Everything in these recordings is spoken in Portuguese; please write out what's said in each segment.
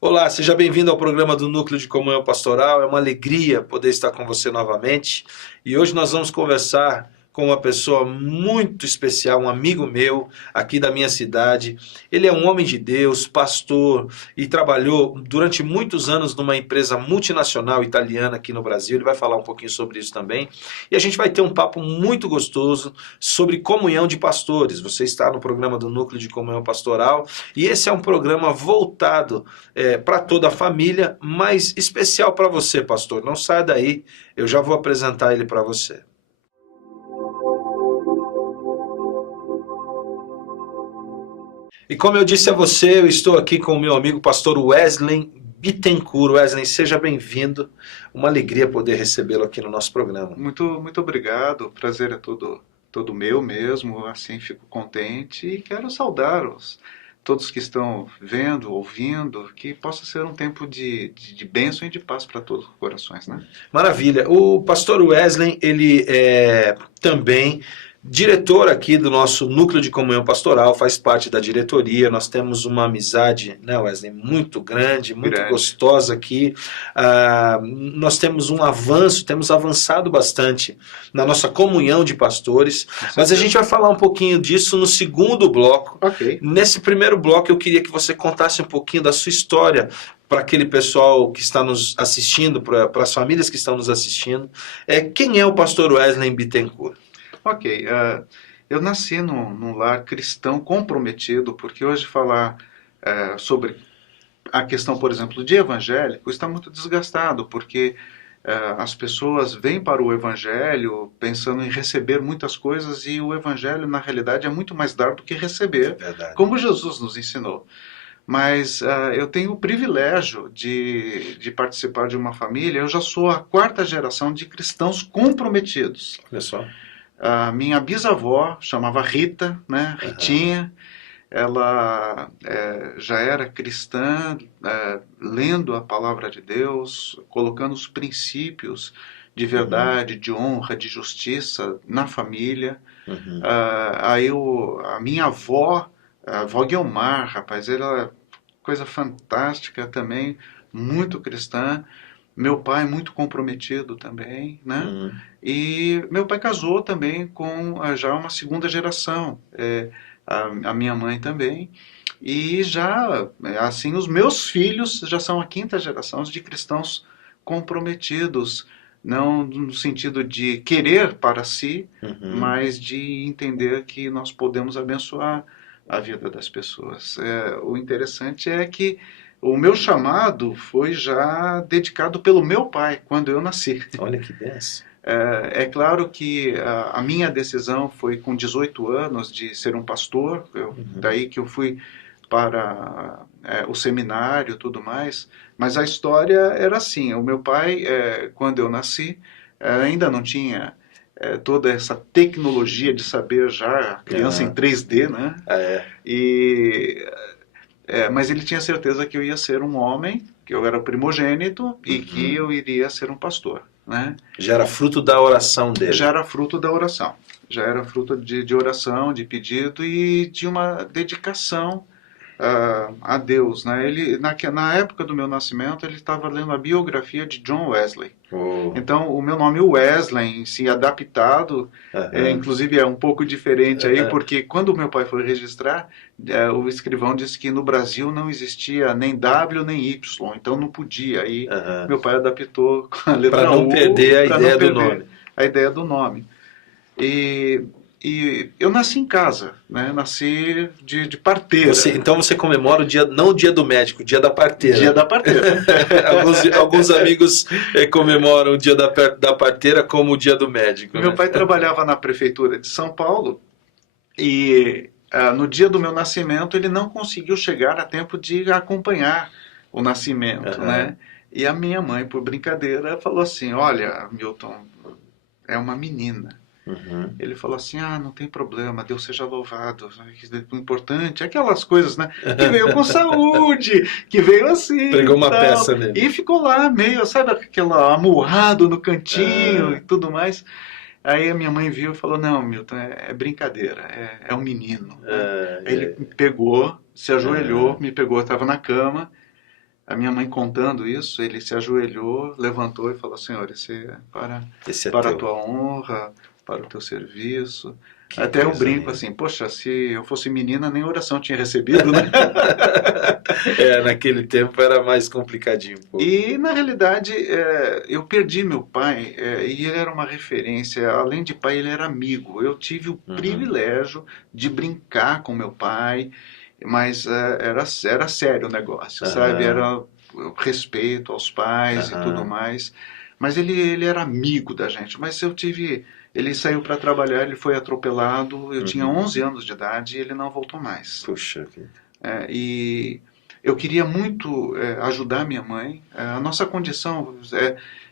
Olá, seja bem-vindo ao programa do Núcleo de Comunhão Pastoral. É uma alegria poder estar com você novamente. E hoje nós vamos conversar com uma pessoa muito especial, um amigo meu aqui da minha cidade. Ele é um homem de Deus, pastor, e trabalhou durante muitos anos numa empresa multinacional italiana aqui no Brasil. Ele vai falar um pouquinho sobre isso também. E a gente vai ter um papo muito gostoso sobre comunhão de pastores. Você está no programa do Núcleo de Comunhão Pastoral, e esse é um programa voltado para toda a família, mas especial para você, pastor. Não saia daí, eu já vou apresentar ele para você. E como eu disse a você, eu estou aqui com o meu amigo pastor Wesley Bittencourt. Wesley, seja bem-vindo. Uma alegria poder recebê-lo aqui no nosso programa. Muito obrigado. O prazer é todo meu mesmo. Assim, fico contente e quero saudar todos que estão vendo, ouvindo, que possa ser um tempo de bênção e de paz para todos os corações, né? Maravilha. O pastor Wesley, ele é também diretor aqui do nosso Núcleo de Comunhão Pastoral, faz parte da diretoria. Nós temos uma amizade, né, Wesley, muito grande, muito gostosa aqui. Nós temos um avanço, temos avançado bastante na nossa comunhão de pastores, mas a gente vai falar um pouquinho disso no segundo bloco. Ok. Nesse primeiro bloco eu queria que você contasse um pouquinho da sua história para aquele pessoal que está nos assistindo, para as famílias que estão nos assistindo. Quem é o pastor Wesley Bittencourt? Ok, eu nasci num lar cristão comprometido, porque hoje falar sobre a questão, por exemplo, de evangélico está muito desgastado, porque as pessoas vêm para o evangelho pensando em receber muitas coisas, e o evangelho, na realidade, é muito mais dar do que receber, como Jesus nos ensinou. Mas eu tenho o privilégio de participar de uma família. Eu já sou a 4ª geração de cristãos comprometidos. Olha só. A minha bisavó chamava Rita, né? Ritinha. Ela já era cristã, lendo a palavra de Deus, colocando os princípios de verdade, de honra, de justiça na família. Aí a minha avó, a avó Guiomar, rapaz, ela é coisa fantástica também, muito cristã. Meu pai muito comprometido também, né? E meu pai casou também com já uma 2ª geração, a minha mãe também. E já, assim, os meus filhos já são a 5ª geração de cristãos comprometidos, não no sentido de querer para si, mas de entender que nós podemos abençoar a vida das pessoas. O interessante é que o meu chamado foi já dedicado pelo meu pai, quando eu nasci. Olha que bênção. É claro que a minha decisão foi com 18 anos de ser um pastor, daí que eu fui para o seminário e tudo mais, mas a história era assim. O meu pai, quando eu nasci, ainda não tinha toda essa tecnologia de saber já a criança em 3D, né? Mas ele tinha certeza que eu ia ser um homem, que eu era o primogênito e que eu iria ser um pastor, né? Já era fruto da oração dele. Já era fruto da oração. Já era fruto de oração, de pedido e de uma dedicação a Deus, né? Ele, na época do meu nascimento, ele estava lendo a biografia de John Wesley. Então, o meu nome Wesley, em si, adaptado, inclusive é um pouco diferente aí, porque quando o meu pai foi registrar, o escrivão disse que no Brasil não existia nem W nem Y, então não podia. Aí meu pai adaptou com a letra U. Para não perder a ideia do nome. A ideia do nome. E eu nasci em casa, né? Nasci de parteira. Então você comemora o dia, não o dia do médico, o dia da parteira. Dia da parteira. alguns amigos comemoram o dia da parteira como o dia do médico. Meu pai trabalhava na prefeitura de São Paulo e no dia do meu nascimento ele não conseguiu chegar a tempo de acompanhar o nascimento, né? E a minha mãe, por brincadeira, falou assim: olha, Milton, é uma menina. Uhum. Ele falou assim, não tem problema, Deus seja louvado. O importante é aquelas coisas, né? Que veio com saúde, que veio assim Pregou e uma tal. peça nele. E ficou lá meio, sabe, aquela amurrado no cantinho Ah. e tudo mais. Aí a minha mãe viu e falou, não, Milton, é brincadeira, é um menino. Né? Aí ele me pegou, se ajoelhou, me pegou, eu estava na cama. A minha mãe contando isso, ele se ajoelhou, levantou e falou, Senhor, esse é para a teu. tua honra, para o teu serviço. Que Até eu coisa brinco linda. assim, poxa, se eu fosse menina, nem oração tinha recebido, né? Naquele tempo era mais complicadinho um pouco. E, na realidade, eu perdi meu pai, e ele era uma referência. Além de pai, ele era amigo. Eu tive o privilégio de brincar com meu pai, mas era sério o negócio, sabe? Era o respeito aos pais e tudo mais. Mas ele era amigo da gente. Mas eu tive... Ele saiu para trabalhar, ele foi atropelado. Eu tinha 11 anos de idade e ele não voltou mais. Puxa vida. E eu queria muito ajudar minha mãe. A nossa condição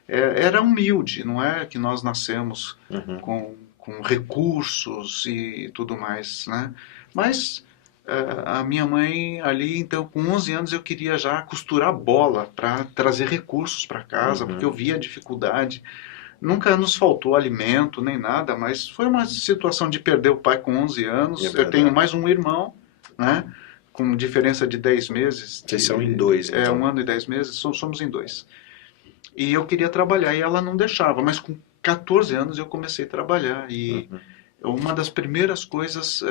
era humilde, não é que nós nascemos com recursos e tudo mais, né? Mas a minha mãe ali, então, com 11 anos eu queria já costurar bola para trazer recursos para casa, porque eu via a dificuldade. Nunca nos faltou alimento nem nada, mas foi uma situação de perder o pai com 11 anos. Eu tenho mais um irmão, né? Com diferença de 10 meses. Vocês são em dois, então. 1 ano e 10 meses, somos em 2. E eu queria trabalhar e ela não deixava, mas com 14 anos eu comecei a trabalhar. E uma das primeiras coisas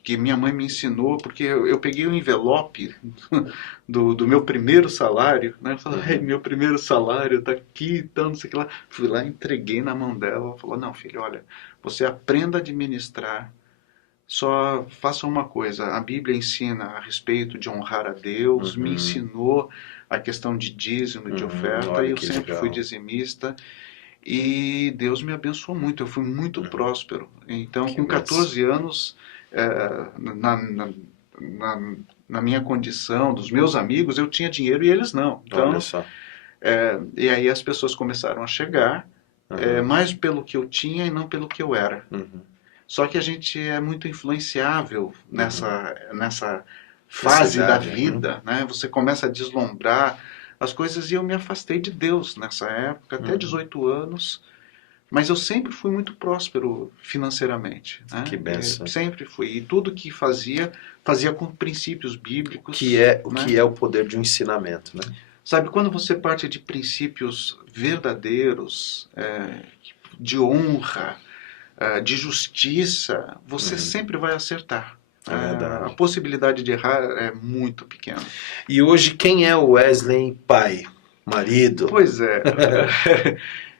que minha mãe me ensinou, porque eu peguei o envelope do meu primeiro salário, né? Eu falei, meu primeiro salário tá aqui, então, não sei o que lá. Fui lá, entreguei na mão dela, ela falou, não, filho, olha, você aprenda a administrar, só faça uma coisa, a Bíblia ensina a respeito de honrar a Deus, me ensinou a questão de dízimo e de oferta, e eu sempre fui dizimista, e Deus me abençoou muito, eu fui muito próspero. Então, com 14 anos, na minha condição, dos meus amigos, eu tinha dinheiro e eles não. Então, olha só. E aí as pessoas começaram a chegar, mais pelo que eu tinha e não pelo que eu era. Só que a gente é muito influenciável nessa fase da vida, né? Você começa a deslumbrar as coisas e eu me afastei de Deus nessa época, até 18 anos, mas eu sempre fui muito próspero financeiramente. Né? Que bênção. Sempre fui. E tudo que fazia com princípios bíblicos. Que é o poder de um ensinamento, né? Sabe, quando você parte de princípios verdadeiros, de honra, de justiça, você sempre vai acertar. A possibilidade de errar é muito pequena. E hoje quem é o Wesley pai, marido? Pois é.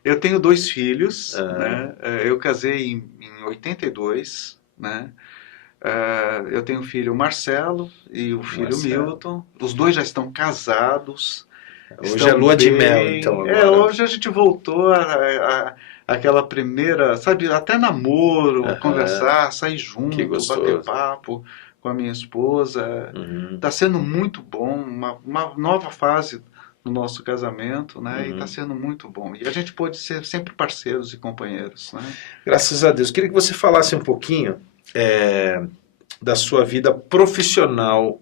Eu tenho 2 filhos, né? Eu casei em 82, né? Eu tenho o filho Marcelo e o filho Milton. Os 2 já estão casados. Hoje é lua de mel, então. Agora. Hoje a gente voltou àquela primeira, sabe, até namoro, conversar, sair junto, bater papo com a minha esposa. Está sendo muito bom, uma nova fase no nosso casamento, né? E está sendo muito bom. E a gente pode ser sempre parceiros e companheiros, né? Graças a Deus. Queria que você falasse um pouquinho da sua vida profissional,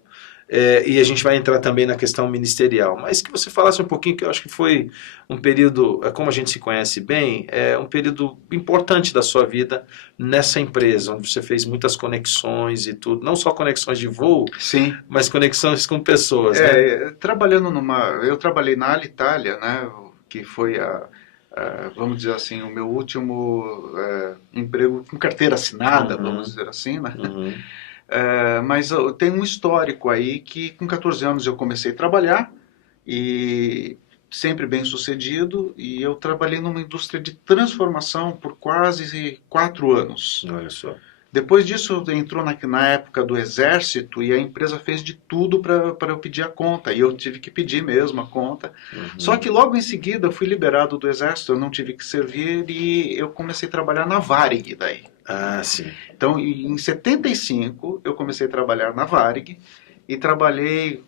e a gente vai entrar também na questão ministerial, mas que você falasse um pouquinho, que eu acho que foi um período, como a gente se conhece bem, um período importante da sua vida nessa empresa, onde você fez muitas conexões e tudo, não só conexões de voo, sim, mas conexões com pessoas, né? Eu trabalhei na Alitalia, né, que foi vamos dizer assim, o meu último emprego com carteira assinada, vamos dizer assim, né? Mas tem um histórico aí que com 14 anos eu comecei a trabalhar e sempre bem sucedido, e eu trabalhei numa indústria de transformação por quase 4 anos. Olha só. Depois disso entrou na época do exército e a empresa fez de tudo para eu pedir a conta, e eu tive que pedir mesmo a conta. Só que logo em seguida eu fui liberado do exército, eu não tive que servir e eu comecei a trabalhar na Varig daí. Ah, sim. Então, em 75, eu comecei a trabalhar na Varig e trabalhei,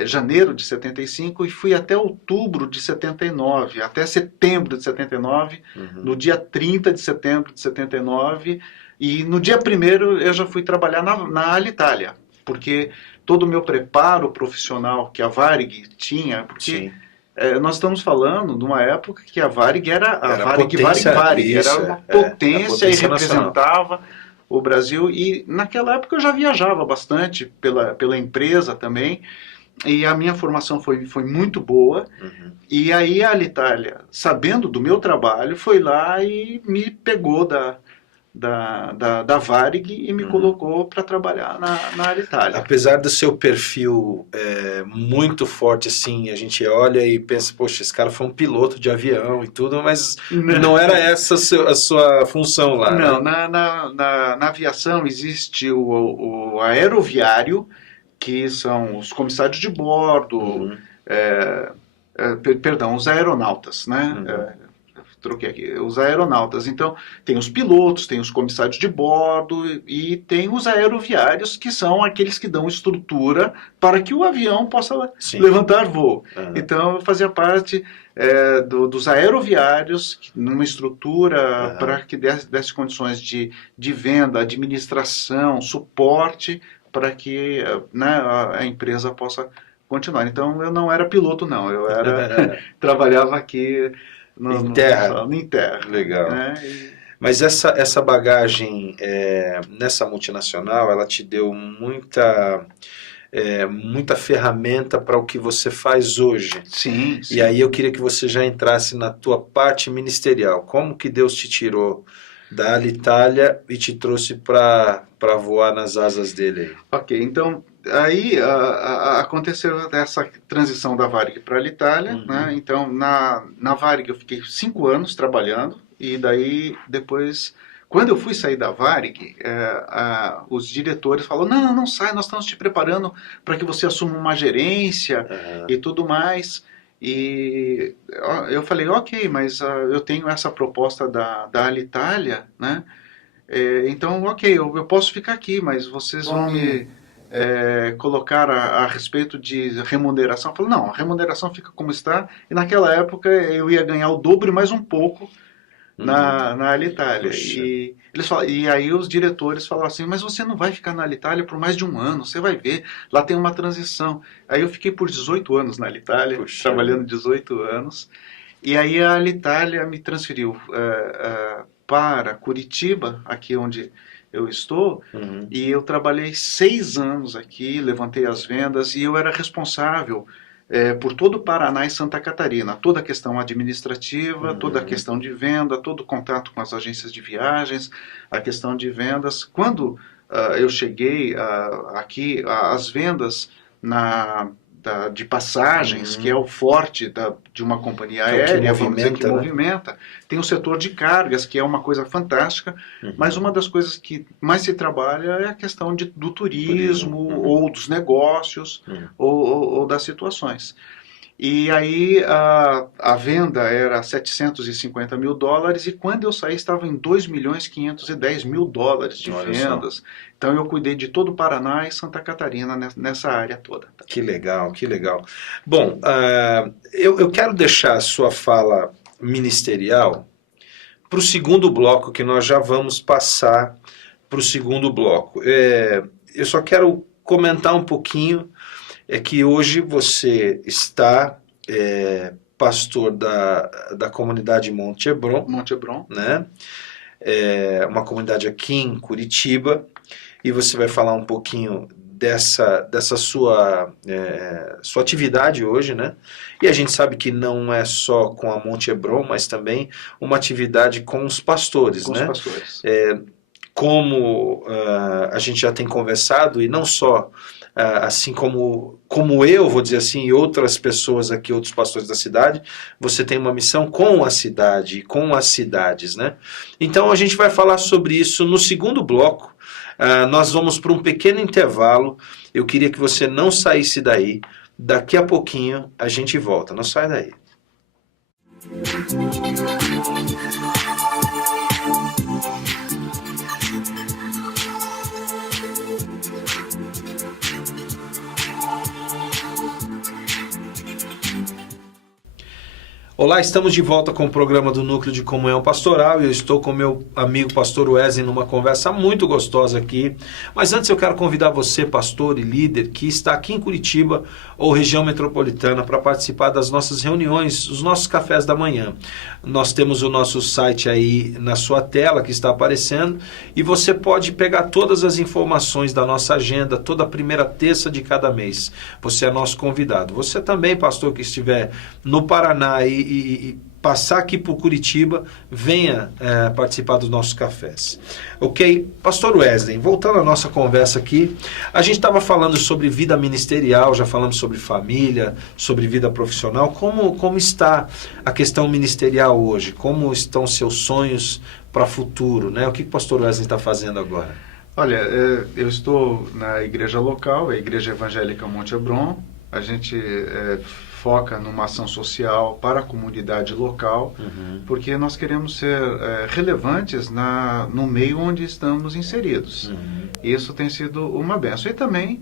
janeiro de 75 e fui até outubro de 79, até setembro de 79, no dia 30 de setembro de 79, e no dia 1º eu já fui trabalhar na Alitalia, porque todo o meu preparo profissional que a Varig tinha, porque nós estamos falando de uma época que a Varig era a Varig, era uma potência e representava o Brasil, e naquela época eu já viajava bastante pela empresa também, e a minha formação foi muito boa, e aí a Alitalia, sabendo do meu trabalho, foi lá e me pegou da Varig e me colocou para trabalhar na Alitalia. Apesar do seu perfil muito forte, assim, a gente olha e pensa, poxa, esse cara foi um piloto de avião e tudo, mas não era essa a sua função lá, não, né? Na aviação existe o aeroviário, que são os comissários de bordo, perdão, os aeronautas, né? Troquei aqui, os aeronautas. Então, tem os pilotos, tem os comissários de bordo e tem os aeroviários, que são aqueles que dão estrutura para que o avião possa levantar voo. Então, eu fazia parte dos aeroviários, numa estrutura para que desse condições de venda, administração, suporte, para que a empresa possa continuar. Então, eu não era piloto, não. Eu trabalhava aqui em terra. Legal. Mas essa bagagem nessa multinacional, ela te deu muita ferramenta para o que você faz hoje. Sim. E aí eu queria que você já entrasse na tua parte ministerial. Como que Deus te tirou da Alitalia e te trouxe para voar nas asas dele aí? Ok, então aí aconteceu essa transição da Varig para a Alitalia, né? Então na Varig eu fiquei 5 anos trabalhando, e daí depois, quando eu fui sair da Varig, os diretores falaram, não sai, nós estamos te preparando para que você assuma uma gerência e tudo mais. E eu falei, ok, mas eu tenho essa proposta da Alitalia, né? Então, ok, eu posso ficar aqui, mas vocês vão me colocar a respeito de remuneração. Eu falei, não, a remuneração fica como está, e naquela época eu ia ganhar o dobro e mais um pouco na Alitalia. E aí os diretores falaram assim, mas você não vai ficar na Alitalia por mais de 1 ano, você vai ver, lá tem uma transição. Aí eu fiquei por 18 anos na Alitalia, trabalhando 18 anos, e aí a Alitalia me transferiu para Curitiba, aqui onde eu estou, e eu trabalhei 6 anos aqui, levantei as vendas, e eu era responsável por todo o Paraná e Santa Catarina, toda a questão administrativa, toda a questão de venda, todo o contato com as agências de viagens, a questão de vendas. Quando eu cheguei aqui, as vendas de passagens, que é o forte de uma companhia aérea, vamos dizer, que movimenta. Tem o setor de cargas, que é uma coisa fantástica, mas uma das coisas que mais se trabalha é a questão do turismo, ou dos negócios, ou das situações. E aí a venda era $750 mil, e quando eu saí estava em $2.510.000 de vendas. Então eu cuidei de todo o Paraná e Santa Catarina nessa área toda. Que legal, que legal. Bom, eu quero deixar a sua fala ministerial para o segundo bloco, que nós já vamos passar para o segundo bloco. Eu só quero comentar um pouquinho que hoje você está pastor da comunidade Monte Hebron, né? Uma comunidade aqui em Curitiba, e você vai falar um pouquinho dessa sua atividade hoje, né? E a gente sabe que não é só com a Monte Hebron, mas também uma atividade com os pastores, né? Com os pastores. Como a gente já tem conversado, e não só assim como eu, vou dizer assim, e outras pessoas aqui, outros pastores da cidade, você tem uma missão com a cidade, com as cidades, né? Então a gente vai falar sobre isso no segundo bloco. Nós vamos para um pequeno intervalo. Eu queria que você não saísse daí. Daqui a pouquinho a gente volta. Não sai daí. Olá, estamos de volta com o programa do Núcleo de Comunhão Pastoral e eu estou com meu amigo pastor Wesley numa conversa muito gostosa aqui. Mas antes eu quero convidar você, pastor e líder, que está aqui em Curitiba ou região metropolitana para participar das nossas reuniões, os nossos cafés da manhã. Nós temos o nosso site aí na sua tela que está aparecendo e você pode pegar todas as informações da nossa agenda toda a primeira terça de cada mês. Você é nosso convidado. Você também, pastor, que estiver no Paraná e passar aqui por Curitiba, venha participar dos nossos cafés. Ok? Pastor Wesley, voltando à nossa conversa aqui, a gente estava falando sobre vida ministerial, já falamos sobre família, sobre vida profissional. Como está a questão ministerial hoje? Como estão seus sonhos para o futuro, né? O que o pastor Wesley está fazendo agora? Olha, eu estou na igreja local, a Igreja Evangélica Monte Hebron. A gente foca numa ação social para a comunidade local, porque nós queremos ser relevantes no meio onde estamos inseridos. Isso tem sido uma bênção. E também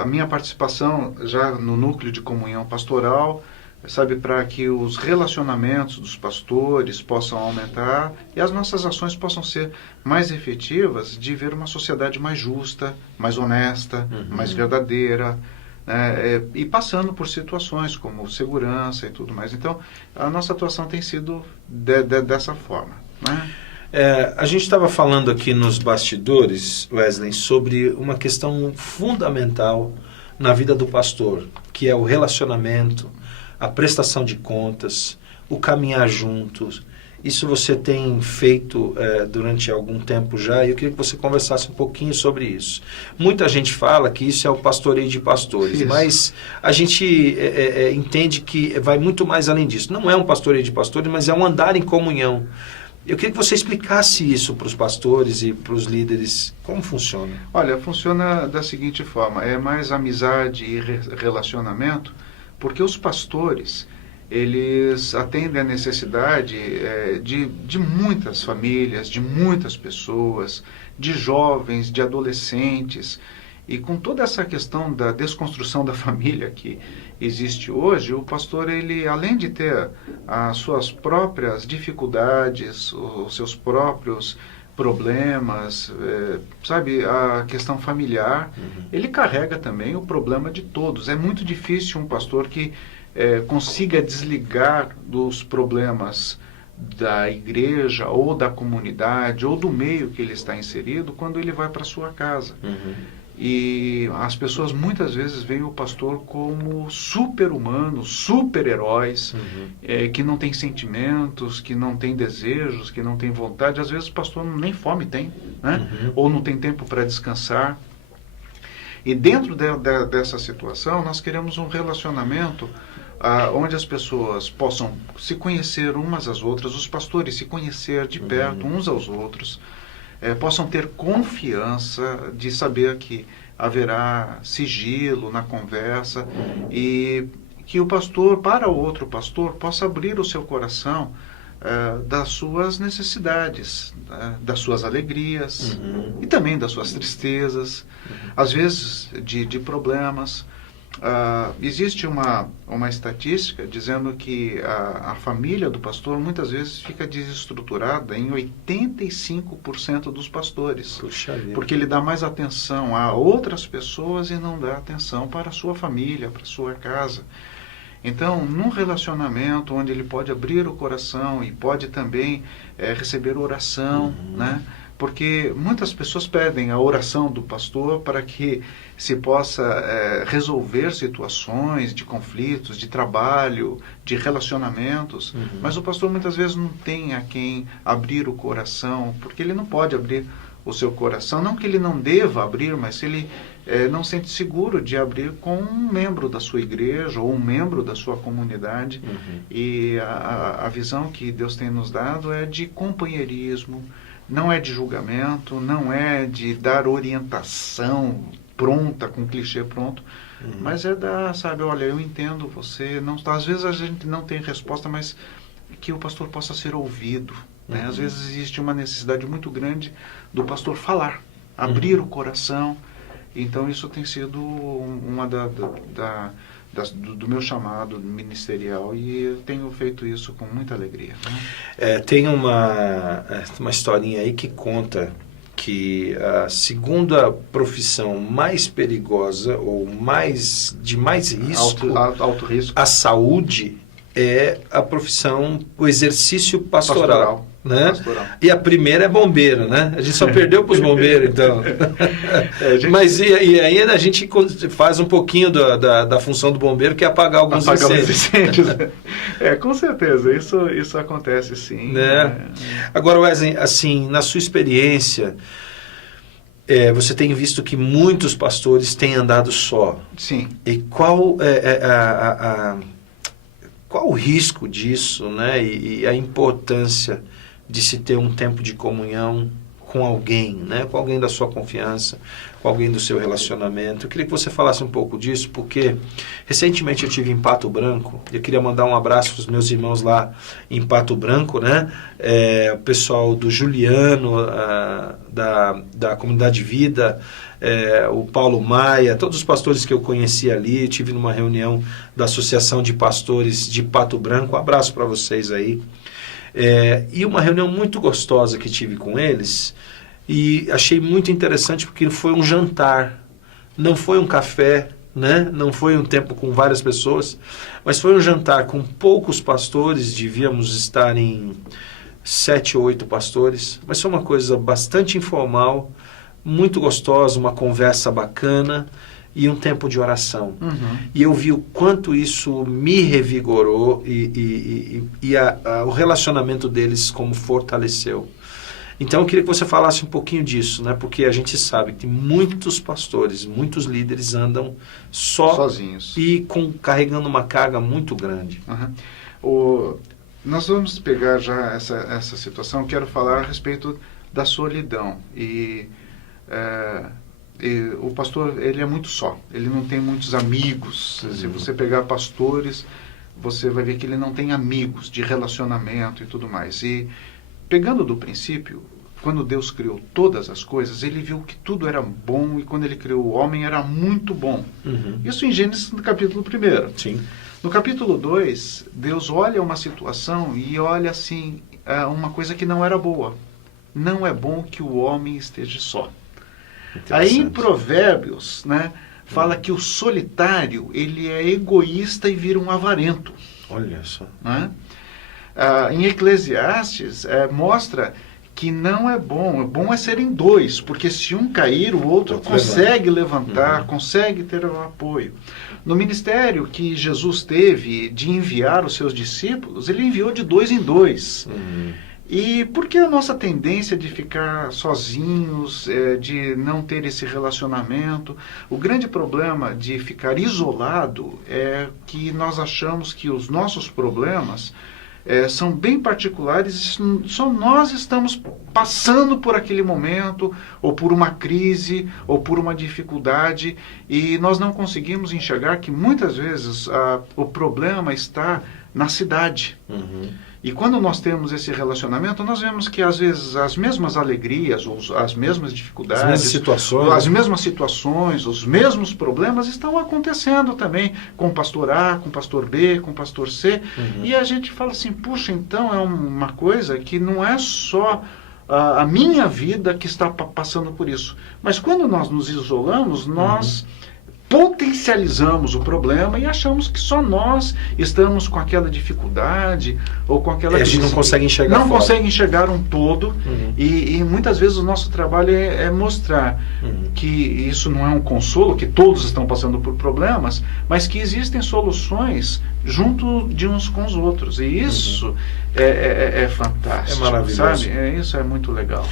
a minha participação já no núcleo de comunhão pastoral, sabe, para que os relacionamentos dos pastores possam aumentar e as nossas ações possam ser mais efetivas de ver uma sociedade mais justa, mais honesta, mais verdadeira, e passando por situações como segurança e tudo mais. Então, a nossa atuação tem sido dessa forma, né? A gente estava falando aqui nos bastidores, Wesley, sobre uma questão fundamental na vida do pastor, que é o relacionamento, a prestação de contas, o caminhar juntos. Isso você tem feito durante algum tempo já, e eu queria que você conversasse um pouquinho sobre isso. Muita gente fala que isso é o pastoreio de pastores, mas a gente entende que vai muito mais além disso. Não é um pastoreio de pastores, mas é um andar em comunhão. Eu queria que você explicasse isso para os pastores e para os líderes, como funciona. Olha, funciona da seguinte forma, é mais amizade e relacionamento, porque os pastores, eles atendem a necessidade de muitas famílias, de muitas pessoas, de jovens, de adolescentes. E com toda essa questão da desconstrução da família que existe hoje, o pastor, ele, além de ter as suas próprias dificuldades, os seus próprios problemas, sabe, a questão familiar, ele carrega também o problema de todos. É muito difícil um pastor que consiga desligar dos problemas da igreja ou da comunidade ou do meio que ele está inserido quando ele vai para sua casa. E as pessoas muitas vezes veem o pastor como super-humano, super-heróis, que não tem sentimentos, que não tem desejos, que não tem vontade. Às vezes o pastor nem fome tem, né? Ou não tem tempo para descansar. E dentro dessa situação, nós queremos um relacionamento onde as pessoas possam se conhecer umas às outras, os pastores se conhecer de perto uns aos outros, possam ter confiança de saber que haverá sigilo na conversa e que o pastor, para o outro pastor, possa abrir o seu coração das suas necessidades, das suas alegrias e também das suas tristezas, às vezes de problemas. Existe uma estatística dizendo que a família do pastor muitas vezes fica desestruturada em 85% dos pastores. Porque ele dá mais atenção a outras pessoas e não dá atenção para a sua família, para a sua casa. Então, num relacionamento onde ele pode abrir o coração e pode também receber oração, né? Porque muitas pessoas pedem a oração do pastor para que se possa resolver situações de conflitos, de trabalho, de relacionamentos, mas o pastor muitas vezes não tem a quem abrir o coração, porque ele não pode abrir o seu coração, não que ele não deva abrir, mas ele não sente seguro de abrir com um membro da sua igreja ou um membro da sua comunidade. E a visão que Deus tem nos dado é de companheirismo, não é de julgamento, não é de dar orientação pronta, com clichê pronto, mas é dar, sabe, olha, eu entendo você, não, às vezes a gente não tem resposta, mas que o pastor possa ser ouvido, né? Às vezes existe uma necessidade muito grande do pastor falar, abrir o coração. Então isso tem sido uma do meu chamado ministerial, e eu tenho feito isso com muita alegria, Tem uma historinha aí que conta que a segunda profissão mais perigosa ou de mais risco, alto risco, à saúde, é a profissão, o exercício pastoral. Né? Pastoral. E a primeira é bombeiro, né? A gente só perdeu para os bombeiros, então. Mas e ainda a gente faz um pouquinho da função do bombeiro, que é apagar alguns incêndios. Com certeza, isso acontece sim. Né? Agora, Wesley, assim, na sua experiência, você tem visto que muitos pastores têm andado só. Sim. E qual qual o risco disso, né? E a importância de se ter um tempo de comunhão com alguém, né? Com alguém da sua confiança, com alguém do seu relacionamento. Eu queria que você falasse um pouco disso, porque recentemente eu estive em Pato Branco, e eu queria mandar um abraço para os meus irmãos lá em Pato Branco, né? O pessoal do Juliano, da Comunidade Vida, o Paulo Maia, todos os pastores que eu conheci ali. Eu estive numa reunião da Associação de Pastores de Pato Branco. Um abraço para vocês aí. E uma reunião muito gostosa que tive com eles, e achei muito interessante porque foi um jantar, não foi um café, né? Não foi um tempo com várias pessoas, mas foi um jantar com poucos pastores. Devíamos estar em 7 ou 8 pastores, mas foi uma coisa bastante informal, muito gostosa, uma conversa bacana e um tempo de oração. Uhum. E eu vi o quanto isso me revigorou e o relacionamento deles como fortaleceu. Então eu queria que você falasse um pouquinho disso, né? Porque a gente sabe que muitos pastores, muitos líderes andam sozinhos e carregando uma carga muito grande. Uhum. Nós vamos pegar já essa situação. Eu quero falar a respeito da solidão. E o pastor, ele é muito só, ele não tem muitos amigos. Uhum. Se você pegar pastores, você vai ver que ele não tem amigos de relacionamento e tudo mais. E pegando do princípio, quando Deus criou todas as coisas, ele viu que tudo era bom, e quando ele criou o homem era muito bom. Uhum. Isso em Gênesis, no capítulo 1. Sim. No capítulo 2, Deus olha uma situação e olha assim, uma coisa que não era boa. Não é bom que o homem esteja só. Aí em Provérbios, né, fala que o solitário, ele é egoísta e vira um avarento. Olha só. Né? Em Eclesiastes, mostra que não é bom é serem dois, porque se um cair, o outro consegue levantar, uhum, consegue ter o apoio. No ministério que Jesus teve de enviar os seus discípulos, ele enviou de 2 em 2. Uhum. E por que a nossa tendência de ficar sozinhos, de não ter esse relacionamento? O grande problema de ficar isolado é que nós achamos que os nossos problemas são bem particulares, e só nós estamos passando por aquele momento, ou por uma crise, ou por uma dificuldade, e nós não conseguimos enxergar que muitas vezes o problema está na cidade. Uhum. E quando nós temos esse relacionamento, nós vemos que às vezes as mesmas alegrias, ou as mesmas dificuldades, as mesmas situações, os mesmos problemas estão acontecendo também com o pastor A, com o pastor B, com o pastor C. Uhum. E a gente fala assim, puxa, então é uma coisa que não é só a minha vida que está passando por isso. Mas quando nós nos isolamos, nós potencializamos o problema e achamos que só nós estamos com aquela dificuldade ou com aquela... A gente não consegue enxergar Não consegue enxergar um todo. Uhum. E muitas vezes o nosso trabalho é mostrar que isso não é um consolo, que todos estão passando por problemas, mas que existem soluções junto de uns com os outros. E isso é fantástico. É maravilhoso. Sabe? Isso é muito legal.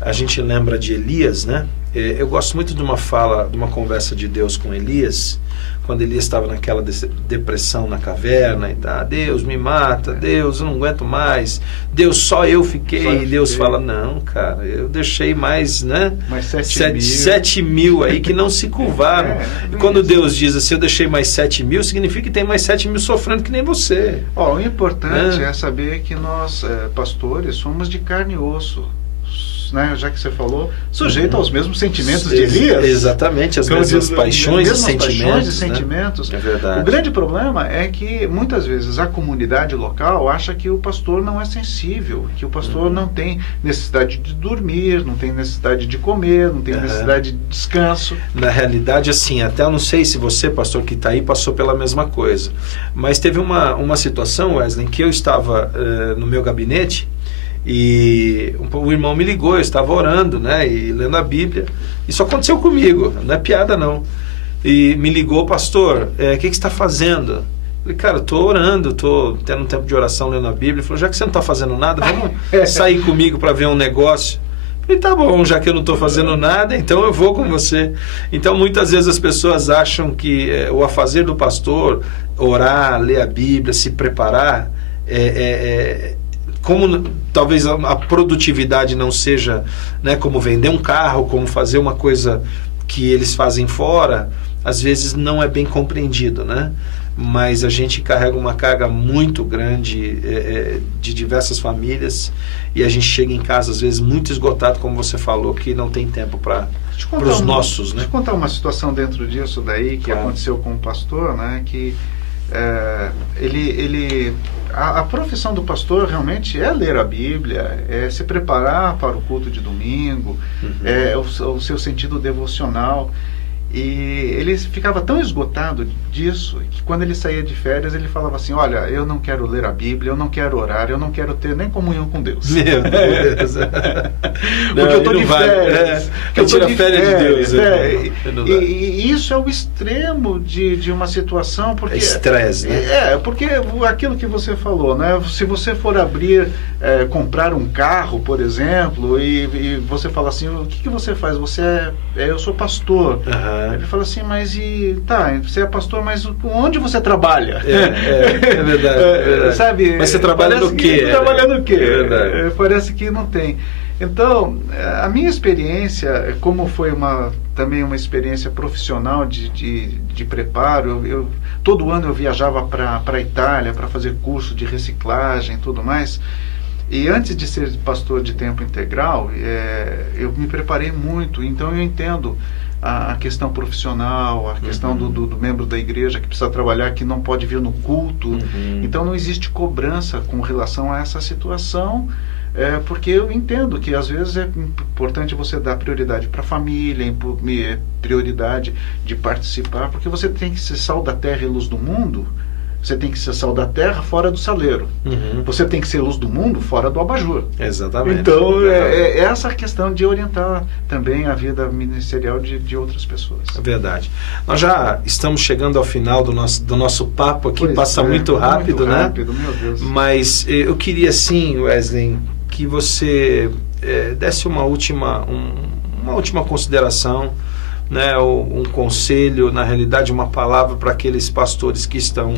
A gente lembra de Elias, né? Eu gosto muito de uma fala, de uma conversa de Deus com Elias, quando Elias estava naquela depressão na caverna e tá, Deus me mata, Deus eu não aguento mais, Deus só eu fiquei. E Deus fala, não, cara, eu deixei mais, né? Mais 7 mil aí que não se curvaram. E quando Deus diz assim, eu deixei mais 7 mil, significa que tem mais 7 mil sofrendo que nem você. O importante é saber que nós, pastores, somos de carne e osso. né, já que você falou, sujeito aos mesmos sentimentos de Elias. Exatamente, as mesmas paixões e sentimentos. Né? É verdade. O grande problema é que muitas vezes a comunidade local acha que o pastor não é sensível, que o pastor não tem necessidade de dormir, não tem necessidade de comer, não tem necessidade de descanso. Na realidade, assim, até eu não sei se você, pastor que está aí, passou pela mesma coisa, mas teve uma situação, Wesley, em que eu estava no meu gabinete e o irmão me ligou, eu estava orando, né, e lendo a Bíblia. Isso aconteceu comigo, não é piada não. E me ligou, pastor, o que você está fazendo? Eu falei, cara, eu estou orando, estou tendo um tempo de oração lendo a Bíblia. Ele falou, já que você não está fazendo nada, vamos sair comigo para ver um negócio. Eu falei, tá bom, já que eu não estou fazendo nada, então eu vou com você. Então muitas vezes as pessoas acham que o afazer do pastor, orar, ler a Bíblia, se preparar, como talvez a produtividade não seja, né, como vender um carro, como fazer uma coisa que eles fazem fora, às vezes não é bem compreendido, né? Mas a gente carrega uma carga muito grande de diversas famílias e a gente chega em casa às vezes muito esgotado, como você falou, que não tem tempo para os nossos, né? Deixa eu contar uma situação dentro disso daí que aconteceu com o pastor, né? Que a profissão do pastor realmente é ler a Bíblia, é se preparar para o culto de domingo, é o seu sentido devocional. E ele ficava tão esgotado disso que quando ele saía de férias ele falava assim, olha, eu não quero ler a Bíblia, eu não quero orar, eu não quero ter nem comunhão com Deus. Meu Deus. Porque eu estou de férias. Eu tiro a férias de Deus. E isso é o extremo de uma situação, porque estresse, né? Porque aquilo que você falou, né? Se você for comprar um carro, por exemplo, e você fala assim, o que você faz? Eu sou pastor. Ele fala assim, mas você é pastor, mas onde você trabalha? É verdade. Sabe? Mas você trabalha no quê? Trabalha no quê? É verdade. Parece que não tem. Então, a minha experiência, como foi também uma experiência profissional de preparo, todo ano eu viajava para a Itália para fazer curso de reciclagem e tudo mais. E antes de ser pastor de tempo integral, eu me preparei muito, então eu entendo a questão profissional, a questão do membro da igreja que precisa trabalhar, que não pode vir no culto. Então não existe cobrança com relação a essa situação, porque eu entendo que às vezes é importante você dar prioridade para a família, prioridade de participar, porque você tem que ser sal da terra e luz do mundo. Você tem que ser sal da terra fora do saleiro. Você tem que ser luz do mundo fora do abajur. Exatamente. Então, é essa questão de orientar também a vida ministerial de outras pessoas. É verdade. Nós já estamos chegando ao final do nosso papo aqui. Passa muito rápido, né? Rápido, meu Deus. Mas eu queria sim, Wesley, que você desse uma última consideração, né, um conselho, na realidade uma palavra para aqueles pastores que estão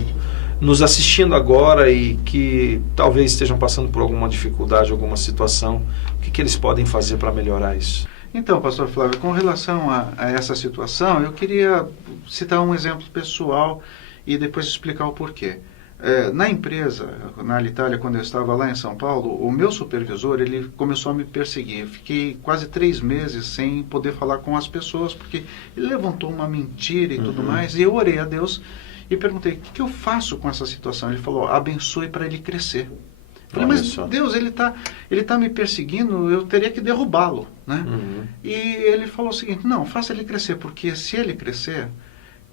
nos assistindo agora e que talvez estejam passando por alguma dificuldade, alguma situação. O que eles podem fazer para melhorar isso? Então, pastor Flávio, com relação a essa situação, eu queria citar um exemplo pessoal e depois explicar o porquê. Na empresa, na Alitalia, quando eu estava lá em São Paulo, o meu supervisor, ele começou a me perseguir. Eu fiquei quase 3 meses sem poder falar com as pessoas, porque ele levantou uma mentira e tudo mais, e eu orei a Deus e perguntei, o que eu faço com essa situação? Ele falou, abençoe para ele crescer. Eu falei, mas Deus, ele tá me perseguindo, eu teria que derrubá-lo, né? E ele falou o seguinte, não, faça ele crescer, porque se ele crescer,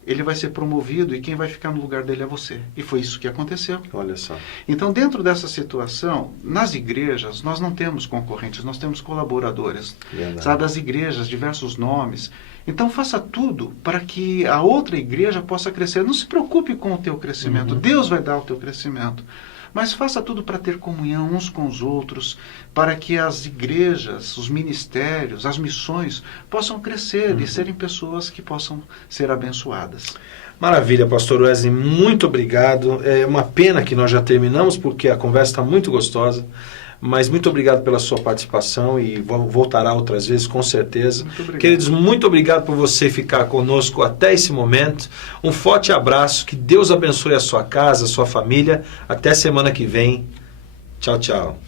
ele vai ser promovido e quem vai ficar no lugar dele é você. E foi isso que aconteceu. Olha só. Então, dentro dessa situação, nas igrejas, nós não temos concorrentes, nós temos colaboradores. Sabe, as igrejas, diversos nomes. Então, faça tudo para que a outra igreja possa crescer. Não se preocupe com o teu crescimento. Deus vai dar o teu crescimento. Mas faça tudo para ter comunhão uns com os outros, para que as igrejas, os ministérios, as missões possam crescer e serem pessoas que possam ser abençoadas. Maravilha, pastor Wesley, muito obrigado. É uma pena que nós já terminamos, porque a conversa está muito gostosa, mas muito obrigado pela sua participação e voltará outras vezes, com certeza. Queridos, muito obrigado por você ficar conosco até esse momento. Um forte abraço, que Deus abençoe a sua casa, a sua família. Até semana que vem. Tchau, tchau.